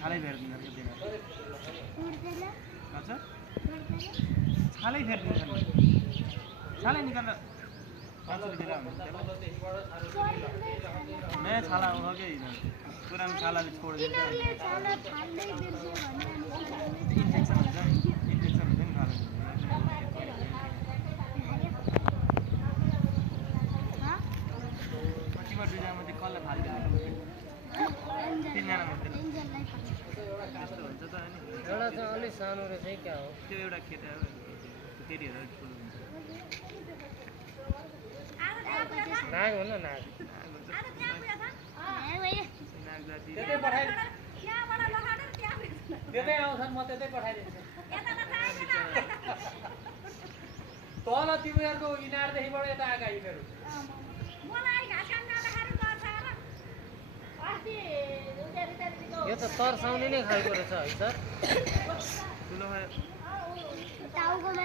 छालै फेर्दिन्छ के दिन अच्छा छालै फेर्दिन्छ छालै निकाल्न पाँचले दिला हुन्छ नयाँ छाला हो के पुरानो छालाले छोडिदिन्छ इन्फेक्सन हुन्छ नि छाला कतिवटा दुईजनामध्ये कसलाई फालिदिनु तीनजना मध्ये त्यस्तो हुन्छ त अनि एउटा चाहिँ अलिक सानो रहेछ है क्या हो त्यो एउटा केटा हो केटीहरू ठुलो हुन्छ नाग हो न नाग नाग जाति त्यतै आउँछन् म त्यतै पठाइदिन्छु तल तिमीहरूको इनारदेखिबाट यता आएका यिनीहरू यो त तर्साउने नै खालको रहेछ है सर ठुलो भयो